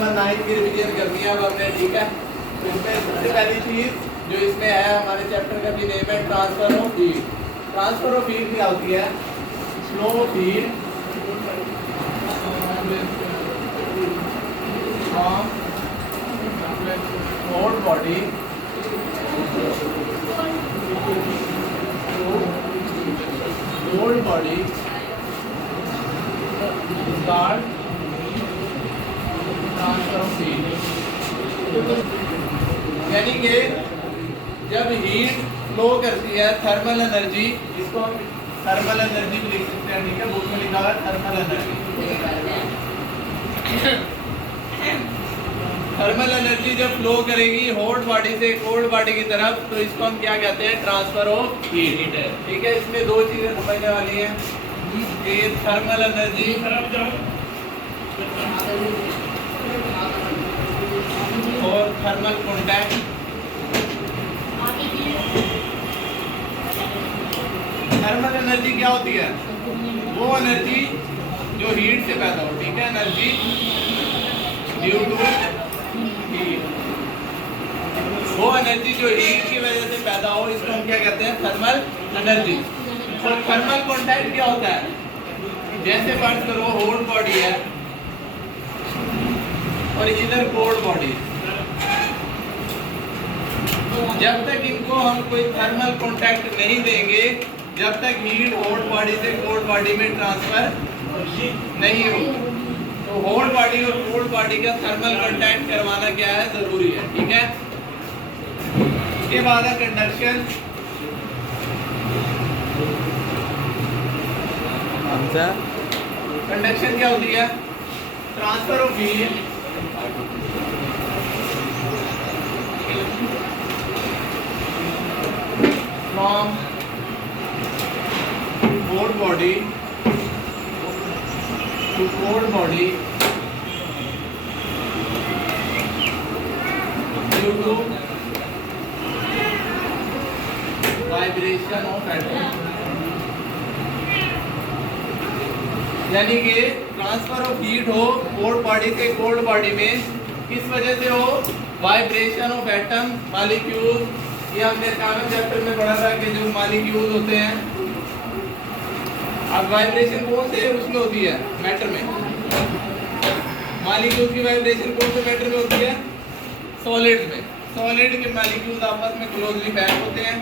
Number 9 की revision करनी है अब हमने, ठीक है। तो इसमें सबसे पहली चीज जो इसमें है, हमारे चैप्टर का भी नेम है transfer of heat. Transfer of heat क्या होती है? Flow of heat from hot body to cold body is called transfer of heat. यानी कि जब हीट फ्लो करती है, थर्मल एनर्जी, इसको हम थर्मल एनर्जी भी लिख सकते हैं, ठीक है, बुक में लिखा हुआ है थर्मल एनर्जी। थर्मल एनर्जी जब फ्लो करेगी हॉट बॉडी से कोल्ड बॉडी की तरफ, तो इसको हम क्या कहते हैं? ट्रांसफर ऑफ हीट है, ठीक है। इसमें दो चीजें समझने वाली हैं कि थर्मल एनर्जी और थर्मल कॉन्टैक्ट। थर्मल एनर्जी क्या होती है? वो एनर्जी जो हीट से पैदा हो, ठीक है, एनर्जी ड्यू टू हीट, वो एनर्जी जो हीट की वजह से पैदा हो, इसको हम क्या कहते हैं? Thermal energy. और थर्मल कॉन्टैक्ट क्या होता है? जैसे फर्ज करो हॉट बॉडी है और इधर कोल्ड बॉडी, जब तक इनको हम कोई थर्मल कॉन्टैक्ट नहीं देंगे, जब तक हीट हॉट बॉडी से कोल्ड बॉडी में ट्रांसफर नहीं हो, तो हॉट बॉडी और कोल्ड बॉडी का थर्मल कॉन्टैक्ट करवाना क्या है? जरूरी है, ठीक है। इसके बाद है कंडक्शन। कंडक्शन क्या होती है? Transfer of heat from hot body to cold body due to vibration of atom। यानी कि ट्रांसफर ऑफ हीट हो हॉट बॉडी से कोल्ड बॉडी में, किस वजह से हो? Vibration of atom, molecule. ये हमने कार्बन चैप्टर में पढ़ा था कि जो मॉलिक्यूल होते हैं, अब वाइब्रेशन कौन से उसमें होती है? मैटर में। मॉलिक्यूल की वाइब्रेशन कौन से मैटर में होती है? सॉलिड में। सॉलिड के मॉलिक्यूल आपस में क्लोजली पैक होते हैं।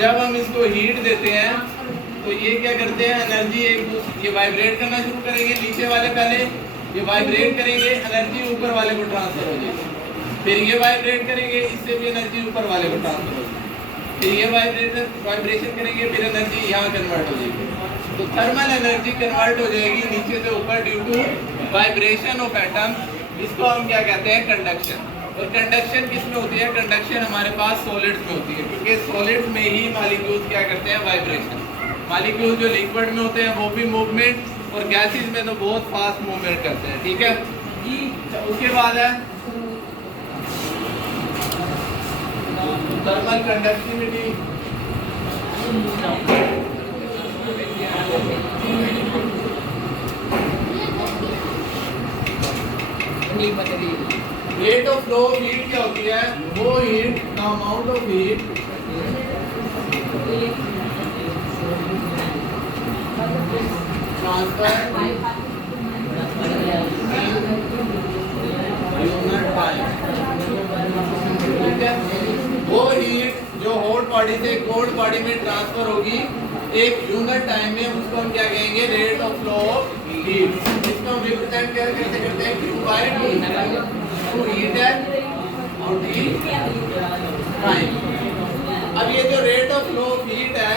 जब हम इसको हीट देते हैं तो ये क्या करते हैं? एनर्जी एक दूसरे, ये वाइब्रेट करना शुरू करेंगे, नीचे वाले पहले ये वाइब्रेट करेंगे, एनर्जी ऊपर वाले को ट्रांसफर हो जाएगी। फिर ये वाइब्रेट करेंगे, इससे भी एनर्जी ऊपर वाले को ट्रांसफर हो जाएगी। फिर ये वाइब्रेशन करेंगे, फिर एनर्जी यहाँ कन्वर्ट हो जाएगी। तो थर्मल एनर्जी कन्वर्ट हो जाएगी नीचे से ऊपर due to vibration of atom. इसको हम क्या कहते हैं? कंडक्शन। और कंडक्शन किस में होती है? कंडक्शन हमारे पास सॉलिड्स में होती है, क्योंकि सॉलिड्स में ही मॉलिक्यूल्स क्या करते हैं? वाइब्रेशन। मॉलिक्यूल जो लिक्विड में होते हैं वो भी मूवमेंट, और गैसेस में तो बहुत फास्ट मूवमेंट करते हैं, ठीक है। उसके बाद है thermal conductivity. Rate of flow of heat क्या होती है? वो heat, the amount of heat transfer unit time, ठीक है। वो हीट जो हॉट बॉडी से कोल्ड बॉडी में ट्रांसफर होगी एक यूनिट टाइम में, उसको हम क्या कहेंगे? Rate of flow of heat. इसको हम रिप्रेजेंट कैसे करते हैं? Q by T, टू हीट है और T टाइम। अब ये जो rate of flow of heat है,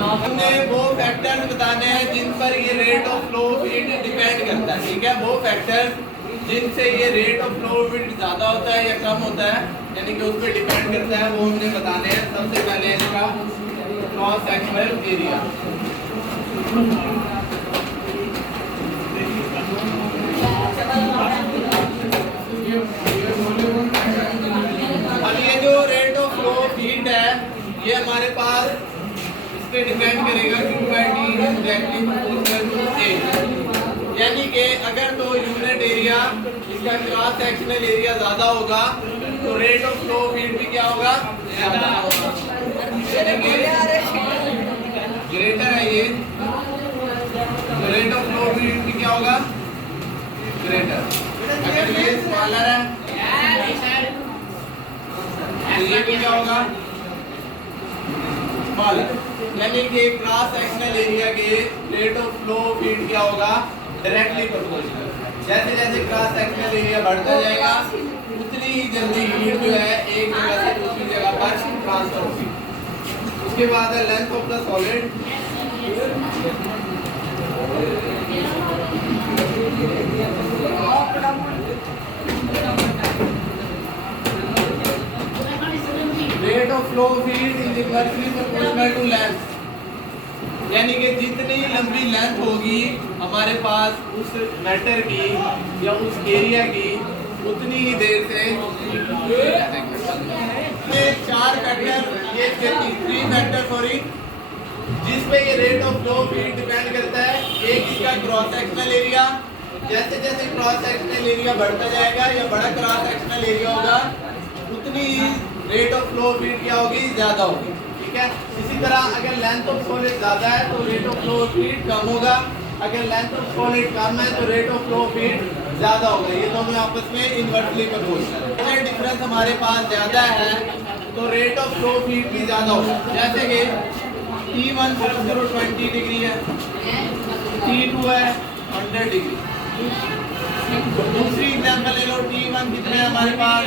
हमने वो फैक्टर्स बताने हैं जिन पर ये rate of flow of heat depend करता है, ठीक है। वो फैक्टर्स जिनसे ये rate of flow of heat ज़्यादा होता है या कम होता है, यानी कि उस पर डिपेंड करता है, वो हमने बताने हैं। सबसे पहले इसका क्रॉस सेक्शनल एरिया। अब ये जो rate of flow of heat है, ये हमारे पास इस पे डिपेंड करेगा Q by T is directly proportional to A, यानी कि इसका क्रॉस सेक्शनल एरिया ज्यादा होगा तो rate of flow of heat भी क्या होगा, ज्यादा होगा। ग्रेटर है ये, rate of flow of heat भी क्या होगा, ग्रेटर। अगर ये स्मॉलर है तो ये भी क्या होगा, स्मॉलर। यानी कि क्रॉस सेक्शनल एरिया के rate of flow of heat क्या होगा, डायरेक्टली प्रोपोर्शनल। जैसे जैसे क्रॉस सेक्शनल एरिया बढ़ता जाएगा उतनी ही जल्दी हीट जो है एक जगह से दूसरी जगह पर ट्रांसफर होगी। उसके बाद है length of the solid. Rate of flow of heat is inversely proportional to length. यानी कि जितनी लंबी लेंथ होगी हमारे पास उस मैटर की या उस एरिया की उतनी ही देर से ये 4 फैक्टर, ये 3 फैक्टर सॉरी, जिस पे ये rate of flow of heat depend करता है। एक इसका क्रॉस सेक्शनल एरिया, जैसे जैसे क्रॉस सेक्शनल एरिया बढ़ता जाएगा या बड़ा क्रॉस सेक्शनल एरिया होगा उतनी ही rate of flow of heat क्या होगी, ज्यादा होगी। ठीक है। इसी तरह अगर लेंथ ऑफ सॉलिड ज्यादा है तो rate of flow of heat कम होगा, अगर लेंथ ऑफ सॉलिड कम है तो rate of flow of heat ज्यादा होगा। ये दोनों आपस में इनवर्सली प्रोपोर्शनल है। अगर डिफरेंस हमारे पास ज्यादा है तो rate of flow of heat भी ज्यादा होगा। जैसे कि T1 20 डिग्री है, T2 है 100 डिग्री। दूसरी एग्जांपल ले लो, T1 कितने है हमारे पास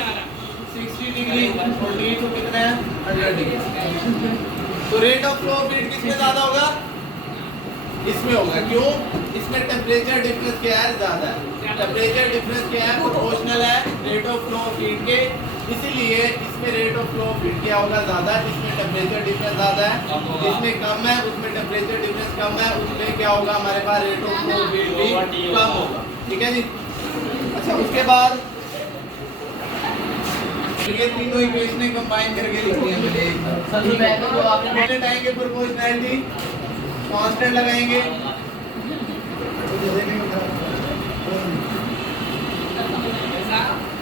60 डिग्री और T2 कितने हैं 100 डिग्री। तो rate of flow of heat किसमें ज्यादा होगा, इसमें होगा। क्यों, इसमें टेम्परेचर डिफरेंस क्या है, ज्यादा है। टेम्परेचर डिफरेंस क्या है, प्रोपोर्शनल है rate of flow of heat के, इसीलिए इसमें rate of flow of heat क्या होगा, ज्यादा। इसमें टेम्परेचर डिफरेंस ज्यादा है, जिसमें कम है उसमें टेम्परेचर डिफरेंस कम है, उसमें क्या होगा हमारे पास rate of flow of heat भी कम होगा। ठीक है जी। अच्छा, उसके बाद ये तीनों इक्वेशनें कंबाइन करके लिखनी है मुझे। सबसे पहले तो आपने लगाएंगे प्रोपोर्शनैलिटी, कांस्टेंट लगाएंगे,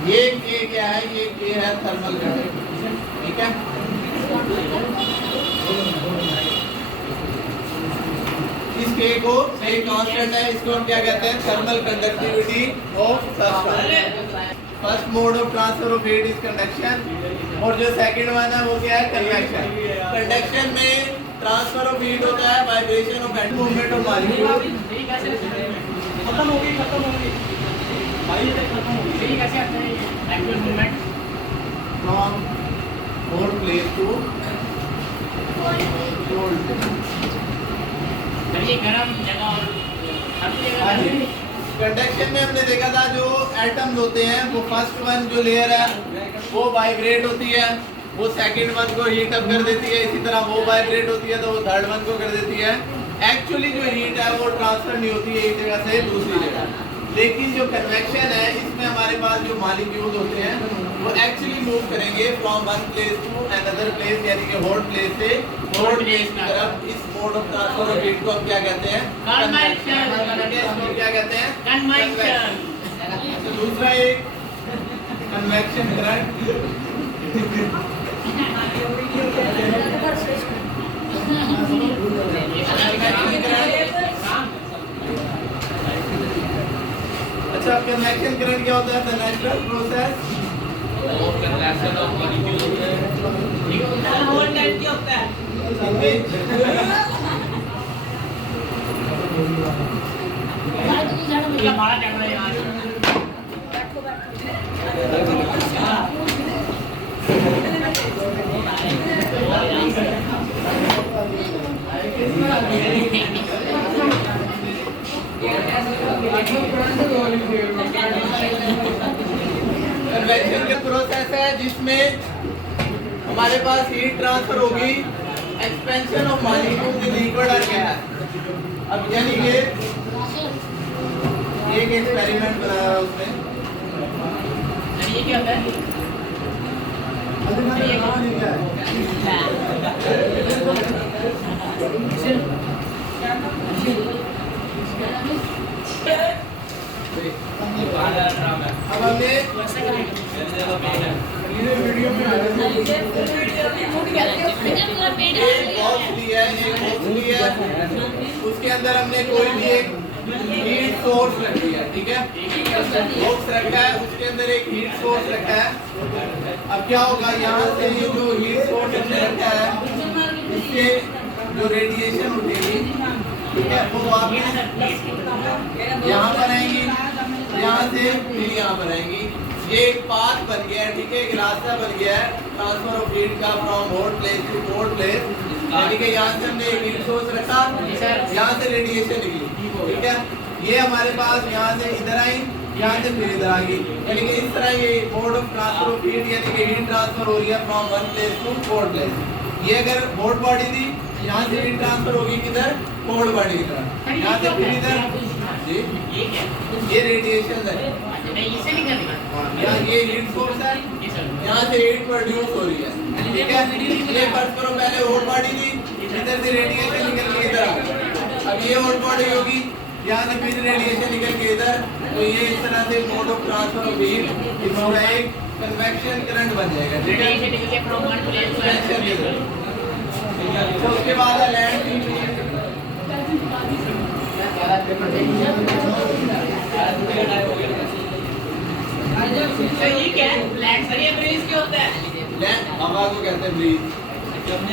ये K क्या है, ये K है थर्मल कंडक्टिविटी। ठीक है। इस K को एक कांस्टेंट है, इसको हम क्या कहते हैं, thermal conductivity of substance. First mode of transfer of heat is conduction और जो सेकंड वन है वो क्या है, कन्वेक्शन। कंडक्शन में ट्रांसफर ऑफ हीट होता है vibration of atom, movement of molecule. खत्म हो गई भाई, ये खत्म हो गई। कैसे आता है actual movement from one place to ये गरम जगह और हर जगह। कंडक्शन में हमने देखा था जो एटम्स होते हैं वो फर्स्ट वन जो लेयर है वो वाइब्रेट होती है, वो सेकंड वन को हीट अप कर देती है। इसी तरह वो वाइब्रेट होती है तो वो थर्ड वन को कर देती है। एक्चुअली जो हीट है वो ट्रांसफर नहीं होती है एक जगह से दूसरी जगह। लेकिन जो कन्वेक्शन है इसमें हमारे पास जो मॉलिक्यूल्स होते हैं वो एक्चुअली मूव करेंगे from one place to another place, यानी कि हॉट प्लेस से हॉट प्लेस की तरफ। इस mode of transfer of heat को हम क्या कहते हैं, कन्वेक्शन। क्या कहते हैं, कन्वेक्शन। दूसरा एक कन्वेक्शन करंट। अच्छा, कन्वेक्शन करंट क्या होता है, the natural process convection of molecule होता है। होल टाइम क्या होता है, हमारा चल रहा है यार। कन्वेक्शन का प्रोसेस है जिसमें हमारे पास हीट ट्रांसफर होगी, expansion of molecules in liquid और गैस। अब यानी कि एक एक्सपेरिमेंट बनाया उसने, ये क्या होता है, अब हमने वीडियो में एक बॉक्स लिया है, उसके अंदर हमने कोई भी एक हीट सोर्स रख दिया, ठीक है। बॉक्स रखा है, उसके अंदर एक हीट सोर्स रखा है। अब क्या होगा, यहाँ से ये जो हीट सोर्स हमने रखा है इससे जो रेडिएशन उठेगी, ठीक है, वो वापस यहाँ पर आएंगी, यहाँ से फिर यहाँ पर आएंगी। ये एक पाथ बन गया है, ठीक है, एक रास्ता बन गया है ट्रांसफर ऑफ हीट का from hot place to cold place. यानी कि यहाँ से हमने एक हीट सोर्स रखा, यहाँ से रेडिएशन निकली, ठीक है। ये हमारे पास यहाँ से इधर आई, यहाँ से फिर इधर आ गई, यानी कि इस तरह ये mode of transfer of heat, यानी कि हीट ट्रांसफर हो रही है from one place to cold place. ये अगर हॉट बॉडी थी, यहाँ से हीट ट्रांसफर होगी किधर, कोल्ड बॉडी की तरफ, यहाँ से फिर इधर जी, ये रेडिएशन है, यहाँ ये हीट सोर्स है, यहाँ से हीट प्रोड्यूस हो रही है, ठीक है। ये फर्स्ट करो, पहले हॉट बॉडी थी, इधर से रेडिएशन निकल के इधर आ गई। अब ये हॉट बॉडी होगी, यहाँ से फिर रेडिएशन निकल के इधर, तो ये इस तरह से mode of transfer of heat इसका एक कन्वेक्शन करंट बन जाएगा, ठीक है। तो उसके बाद है लैंड हीट। ये क्या है? लैंड सही है, ब्रीज क्या होता है? लैंड हवा को कहते हैं ब्रीज।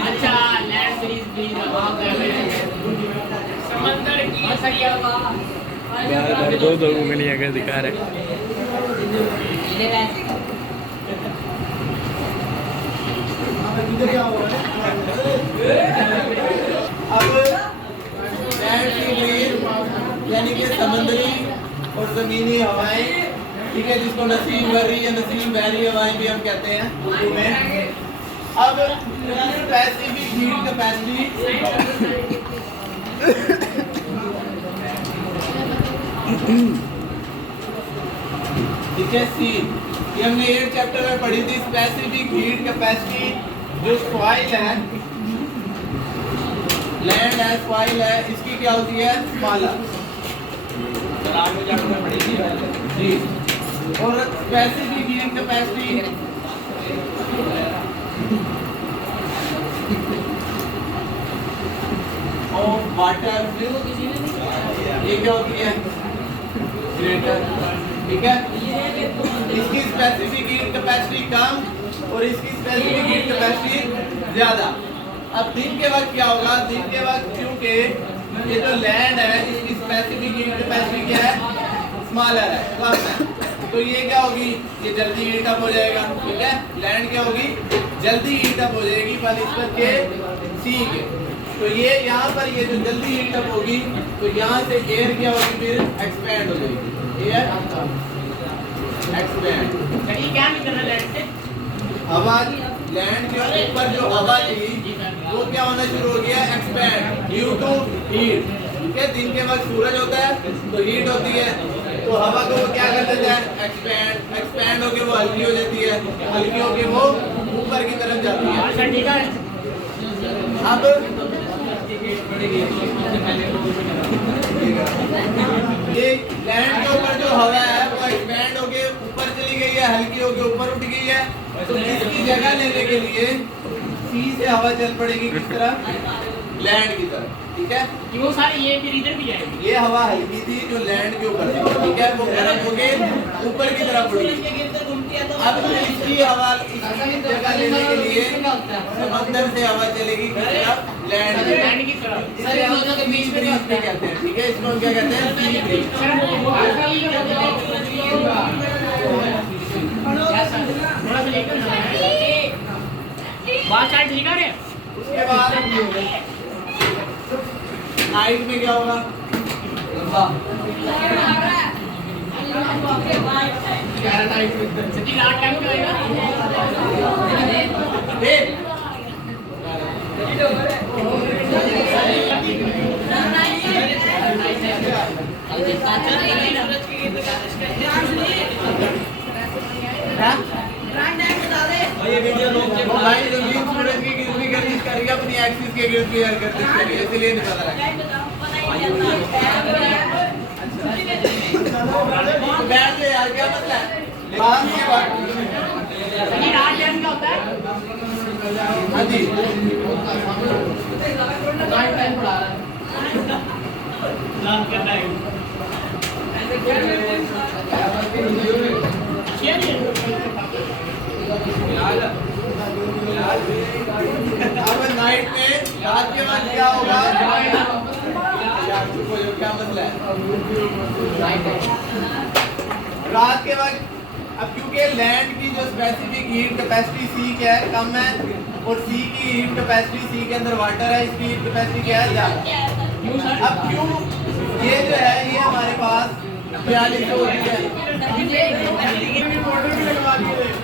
अच्छा, लैंड ब्रीज हवा कहते हैं। समंदर की सही हवा। दो उंगलियां का दिखा रहे। अब लैंड की ब्रीज यानी कि समुद्री और जमीनी हवाएं, ठीक है, जिसको नसीम बर्री या नसीम बहरी हवाएं भी हम कहते हैं उर्दू में। अब स्पेसिफिक हीट कैपेसिटी, ठीक है, सी, ये हमने 8 चैप्टर में पढ़ी थी। स्पेसिफिक हीट कैपेसिटी जो सॉइल है, लैंड है, सॉइल है, इसकी क्या होती है, स्मॉलर जी। और specific heat capacity of water, ये क्या होती है, ग्रेटर, ठीक है। इसकी स्पेसिफिक हीट कैपेसिटी कम और इसकी स्पेसिफिक हीट कैपेसिटी ज्यादा। अब दिन के वक्त क्या होगा, दिन के वक्त क्योंकि ये जो लैंड है इसकी स्पेसिफिक हीट कैपेसिटी क्या है, स्मॉलर है, कम है, तो ये क्या होगी, ये जल्दी हीट अप हो जाएगा, ठीक है। लैंड क्या होगी, जल्दी हीट अप हो जाएगी बनिस्बत के सी के। तो ये यहाँ पर ये जो जल्दी हीट अप होगी, तो यहाँ से एयर क्या होगी, फिर एक्सपैंड हो जाएगी, एयर एक्सपैंड। ये क्या निकल रहा है लैंड से? हवा, लैंड के ऊपर जो हवा थी वो क्या होना शुरू हो गया, एक्सपैंड ड्यू टू हीट, ठीक है। दिन के वक्त सूरज होता है तो हीट होती है, तो हवा को वो क्या कर देता है, एक्सपैंड, एक्सपैंड होके वो हल्की हो जाती है, हल्की होके वो ऊपर की तरफ जाती है, ठीक है। अब ये लैंड के ऊपर जो हवा है वो एक्सपैंड होके ऊपर चली गई है, हल्की होके ऊपर उठ गई है, तो इसकी जगह लेने के लिए सी से हवा चल पड़ेगी किस तरह, लैंड की तरफ, ठीक है। वो सारे ये फिर इधर भी आएंगे। ये हवा हल्की थी जो लैंड के ऊपर थी, ठीक है, वो गर्म होके ऊपर की तरफ उड़ी। अब इसकी हवा, इसकी जगह लेने के लिए समंदर से हवा चलेगी किस तरफ, लैंड की तरफ। इसे हम सी ब्रीज भी कहते हैं, ठीक है, इसको हम क्या कहते हैं, सी ब्रीज। बात ठीक है रे। उसके बाद नाइट में क्या होगा, भाई जमीन सूरज की गिरती गर्दिश करेगी अपनी एक्सिस के गिर्द भी गर्दिश करेगी, इसलिए नहीं पता लगा। तो बैठ जाए यार, क्या मतलब है? बात ये बात सनी रात जैन क्या होता है? हाँ जी नाइट टाइम पढ़ा रहा है रात का टाइम अब नाइट में रात के वक्त क्या होगा? क्या मसला है? रात के वक्त अब क्योंकि लैंड की जो स्पेसिफिक हीट कैपेसिटी सी क्या है, कम है, और सी की हीट कैपेसिटी, सी के अंदर वाटर है, इसकी हीट कैपेसिटी क्या है, ज्यादा। अब क्यों ये जो है ये हमारे पास 42 होती है।